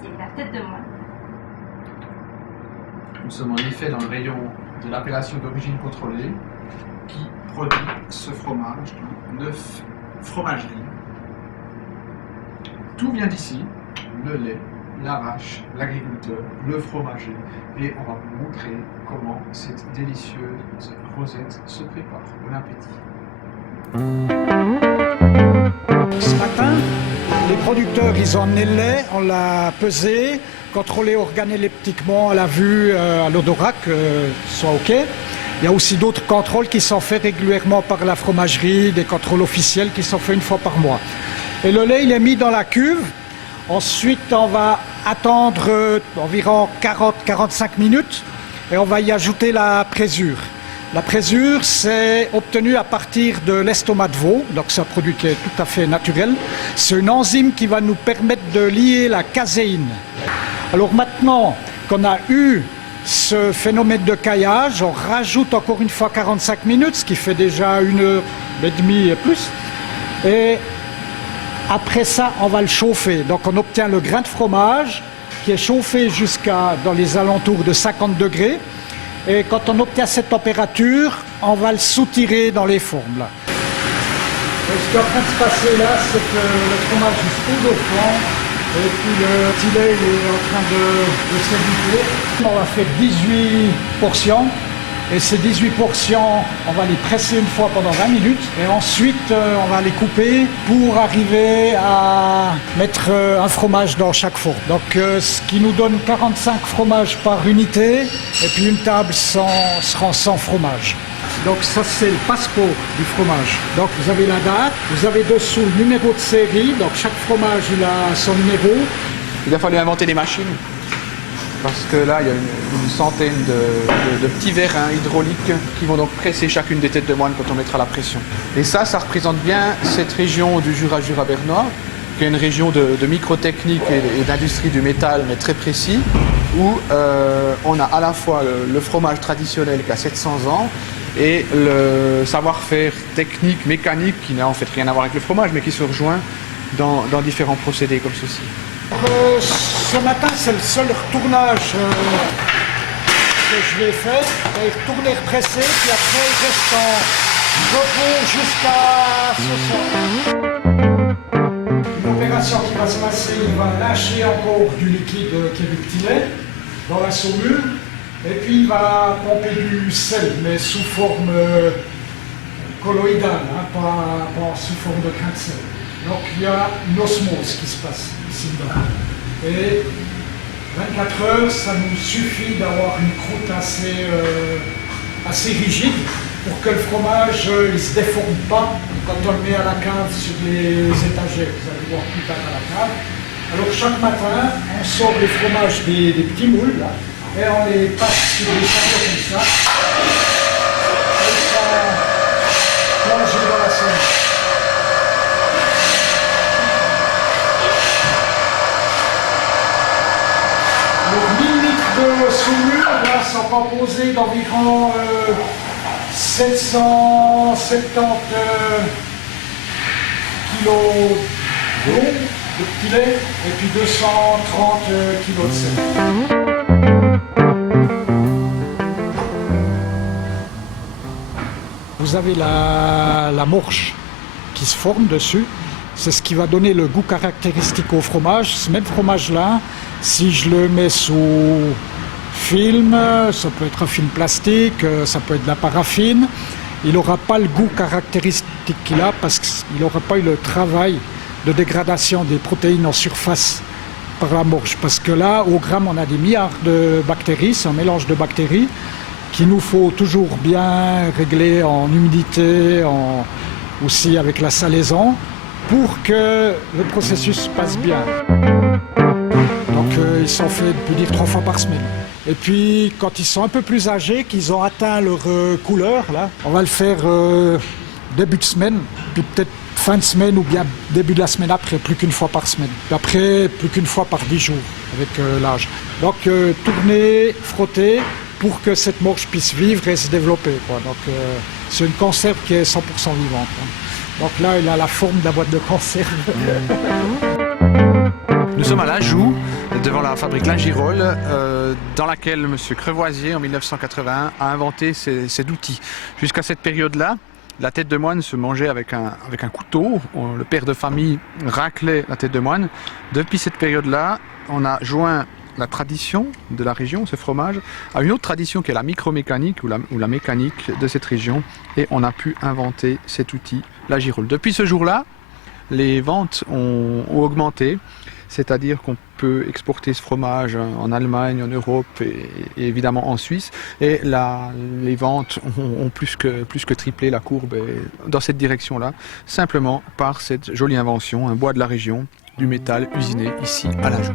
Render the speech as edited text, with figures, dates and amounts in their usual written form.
côté, la tête de moine. Nous sommes en effet dans le rayon de l'appellation d'origine contrôlée qui produit ce fromage, 9 fromageries. Tout vient d'ici, le lait, la vache, l'agriculteur, le fromager, et on va vous montrer comment cette délicieuse rosette se prépare. Bon appétit. Ce matin, les producteurs, ils ont amené le lait, on l'a pesé, contrôlé organoleptiquement à la vue, à l'odorat, que ce soit OK. Il y a aussi d'autres contrôles qui sont faits régulièrement par la fromagerie, des contrôles officiels qui sont faits une fois par mois. Et le lait, il est mis dans la cuve. Ensuite, on va attendre environ 40-45 minutes et on va y ajouter la présure. La présure, c'est obtenu à partir de l'estomac de veau, donc c'est un produit qui est tout à fait naturel. C'est une enzyme qui va nous permettre de lier la caséine. Alors maintenant qu'on a eu ce phénomène de caillage, on rajoute encore une fois 45 minutes, ce qui fait déjà 1h30 et plus. Et après ça, on va le chauffer. Donc on obtient le grain de fromage qui est chauffé jusqu'à dans les alentours de 50 degrés. Et quand on obtient cette température, on va le soutirer dans les formes. Là. Ce qui est en train de se passer là, c'est que le fromage est tout au fond et puis le petit lait est en train de s'éviter. On va faire 18 portions et ces 18 portions, on va les presser une fois pendant 20 minutes et ensuite on va les couper pour arriver à mettre un fromage dans chaque four. Donc ce qui nous donne 45 fromages par unité et puis une table sera sans fromage. Donc ça c'est le passeport du fromage. Donc vous avez la date, vous avez dessous le numéro de série, donc chaque fromage il a son numéro. Il a fallu inventer des machines parce que là il y a une centaine de petits vérins hydrauliques qui vont donc presser chacune des têtes de moine quand on mettra la pression. Et ça représente bien cette région du Jura bernois, qui est une région de microtechnique et d'industrie du métal, mais très précis, où on a à la fois le fromage traditionnel qui a 700 ans, et le savoir-faire technique, mécanique, qui n'a en fait rien à voir avec le fromage, mais qui se rejoint dans différents procédés comme ceci. Ce matin, c'est le seul retournage que je vais faire. Je vais retourner represser, puis après, il reste en repos jusqu'à ce soir. Une opération qui va se passer, il va lâcher encore du liquide qui est du petit lait dans la saumure. Et puis il va pomper du sel, mais sous forme colloïdale, hein, pas sous forme de grain de sel. Donc il y a une osmose qui se passe ici-dedans. Et 24 heures, ça nous suffit d'avoir une croûte assez rigide pour que le fromage ne se déforme pas quand on le met à la cave sur les étagères. Vous allez voir plus tard à la cave. Alors chaque matin, on sort les fromages des petits moules, là, et on les passe sur des chapeaux comme ça. Et ils sont plongés dans la saumure. Alors 1000 litres de saumure là, sont composés d'environ 770 kilos d'eau, de petit lait, et puis 230 kilos de sel. Vous avez la morche qui se forme dessus. C'est ce qui va donner le goût caractéristique au fromage. Ce même fromage-là, si je le mets sous film, ça peut être un film plastique, ça peut être de la paraffine, il n'aura pas le goût caractéristique qu'il a parce qu'il n'aura pas eu le travail de dégradation des protéines en surface par la morche. Parce que là, au gramme, on a des milliards de bactéries, c'est un mélange de bactéries qu'il nous faut toujours bien régler en humidité, aussi avec la salaison, pour que le processus passe bien. Donc ils sont faits, on peut dire, 3 fois par semaine. Et puis quand ils sont un peu plus âgés, qu'ils ont atteint leur couleur, là, on va le faire début de semaine, puis peut-être fin de semaine ou bien début de la semaine après, plus qu'une fois par semaine. Puis après, plus qu'une fois par 10 jours avec l'âge. Donc tourner, frotter, pour que cette morche puisse vivre et se développer, quoi. Donc c'est une conserve qui est 100% vivante, hein. Donc là, il a la forme de la boîte de conserve. Nous sommes à l'Anjou, devant la fabrique La Girole, dans laquelle M. Crevoisier, en 1981, a inventé cet outil. Jusqu'à cette période-là, la tête de moine se mangeait avec un couteau. Le père de famille raclait la tête de moine. Depuis cette période-là, on a joint la tradition de la région, ce fromage, à une autre tradition qui est la micromécanique ou la mécanique de cette région. Et on a pu inventer cet outil, La Girole. Depuis ce jour-là, les ventes ont augmenté. C'est-à-dire qu'on peut exporter ce fromage en Allemagne, en Europe et évidemment en Suisse. Et les ventes ont plus que triplé, la courbe est dans cette direction-là, simplement par cette jolie invention, un bois de la région, du métal usiné ici à l'Anjou.